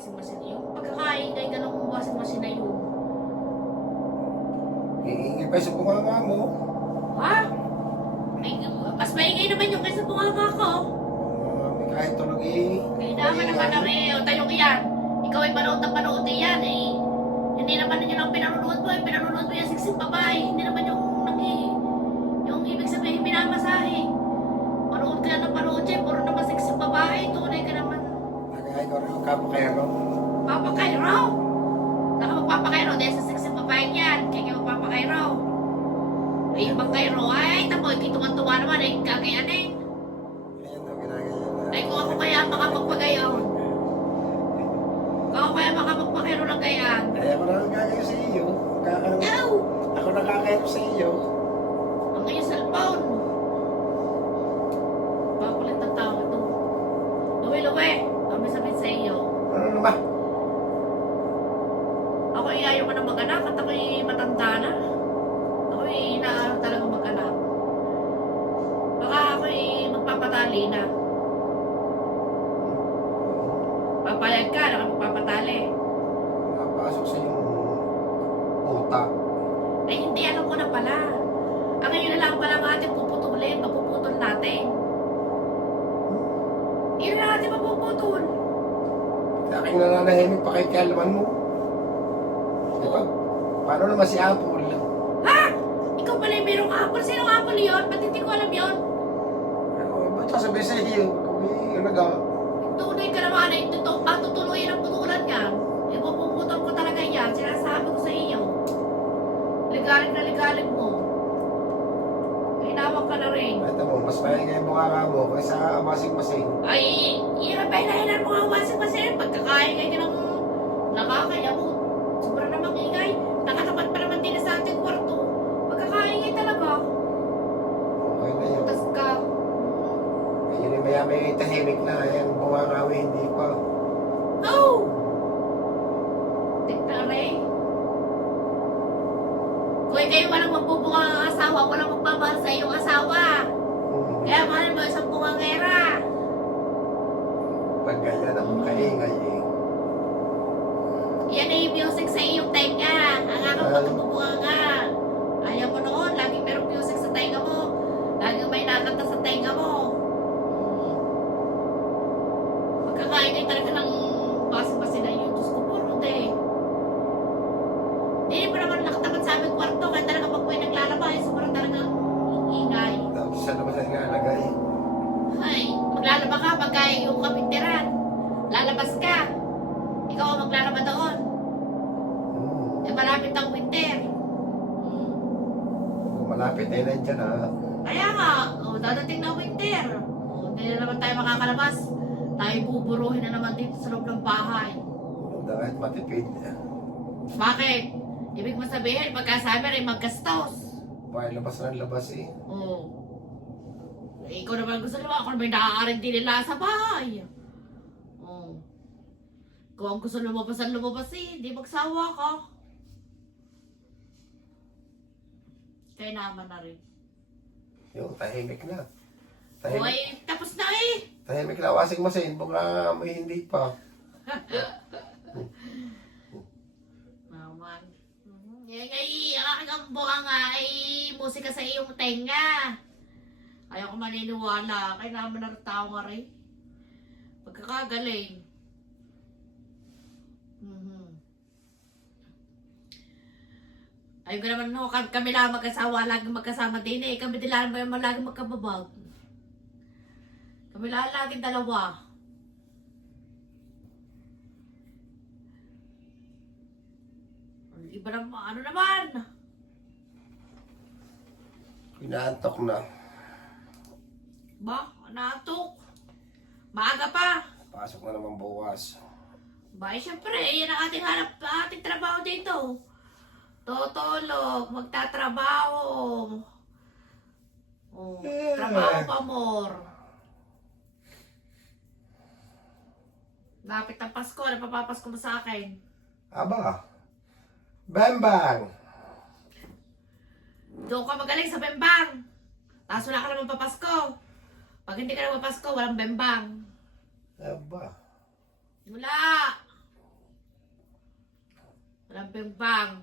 washing machine. Yung pagkakaingay ka ng washing machine na yun. Iingay pa sa bunganga mo. Ha? Mas maingay naman yung kaysa bunganga ko. May kahit tulog eh. Kailangan naman na rin. O tayo yan. Ikaw ay panood na panood eh yan eh. Hindi naman yun ang pinanonood mo. Pinanonood mo yung siksik babae. Hindi naman yung yung ibig sabihin minamasahe. Panood ka yan ng panood siya. Puro naman siksik babae. Tunay ka naman. Nagkakain ko rin yung kapakero. Papakairo? Saka magpapakairo dahil sa siksik babae yan. Kaya magpapakairo. Ay, ibang kairo. Ay, tapo. Kitungan-tunga naman. Ay, kagayanin. Ayan o, ginagayan. Ay, kung ako kaya makapagpagayaw. Kung ako kaya makapagpakairo ng gayaan. Ay, ako na nagkakayo sa iyo. Ow! Ako nakakayo sa iyo. Ang iyong cellphone. Pakulit ang tao ito. Luwi-luwi. Kami sabihin sa iyo. Ano na ba? Ako ayaw ko na mag-anak at ako'y matanda na. Ako'y inaaraw talaga mag-anak. Baka ako'y magpapatali na. Papayag ka na magpapatali. Napasok sa iyong utak. Ay hindi, alam ko na pala. Ang ngayon na lang pala ang ating puputulin. Mapuputol natin. Yun na natin mapuputol. Aking nananahimik pa kay kalman mo. Diba? Paano naman si Apple? Ha? Ikaw pala yung merong apple. Sinong apple yun? Ba't hindi ko alam yun? Ano, ba't ka sabi sa iyo? Kung Tunay ka naman ay patutuloyin ang putulan yan. Ipupuputol ko talaga yan. Sinasabi ko sa iyo. Ligalig na ligalig mo. Hinawak ka na rin. Ito mo, mas maingay yung bunganga mo kaysa washing-machine. Ay, hirap ay nahilan mo ang wasing-wasing. Pagkakain ka ng nakakaya mo. Sobra namang ingay. Nakatapat pa naman din sa ating kwarto. Pagkakaingay talaga. Okay na yun. Putas ka. Ayun yung maya-may tahimik na. Ayan, bunganga mo hindi pa. Oh! Tignan rin. Kung kayo walang magbubunga ang asawa, walang magmamahal sa iyong asawa. Kaya mahal mo isang bungangera. Pag ganyan ang kaingay eh. Yan ay music sa iyong tenga. Ang akong pagkabubunga. Ayaw mo noon, laging merong music sa tenga mo. Laging may nakanta sa tenga mo. Pagkakain ay talaga ng basa-basa na yun. Diyos ko po, Rude. Hindi pa naman nakatapat sa aming kwarto. Kaya talaga pag may naglalabay, sobrang talagang ingay. Tapos siya naman sa inalagay. Ay, maglalaba ka pagka yung kapintiran. Lalabas ka. Ikaw ang maglalaba doon. Eh, malapit ang winter. Kung malapit eh, nandyan ha. Kaya nga, dadating na winter. Hindi na naman tayo makakalabas. Tayo buburuhin na naman dito sa loob ng bahay. Dahil matipid. Bakit? Ibig mo sabihin, pagka summer ay magkastos. Bakit labas na labas eh. Oo. Eh, ikaw naman gusto naman. Ako naman nakakarin din nila sa bahay. Oo. Kung ang gusto lumabas eh. Hindi magsawa ka. Kaya naman na rin. Yung tahimik na. O ay, tapos na eh. Tahimik na washing-machine. Bunganga mo hindi pa. Naman. Ay, ang aking ambuka nga ay musika sa iyong tenga. Ayaw ko maniniwala. Kaya naman naratawa nga rin. Pagkakagaling. Ayun ko naman no, kami lang mag-asawa, laging magkasama din eh. Kami din lang laging magkababag. Kami lang laging dalawa. Iba naman, ano naman? Inaantok na. Ba, natok. Maaga pa. Pasok na naman bukas. Ba, syempre, yan ang ating trabaho dito. Tutulog, magtatrabaho. Oh, trabaho pa more. Lapit ang Pasko, ano papapasko mo sa akin? Aba. Bambang. Doon ka magaling sa bembang. Tapos wala ka naman papasko. Pag hindi ka naman papasko, walang bembang. Aba. Wala. Lamping bang.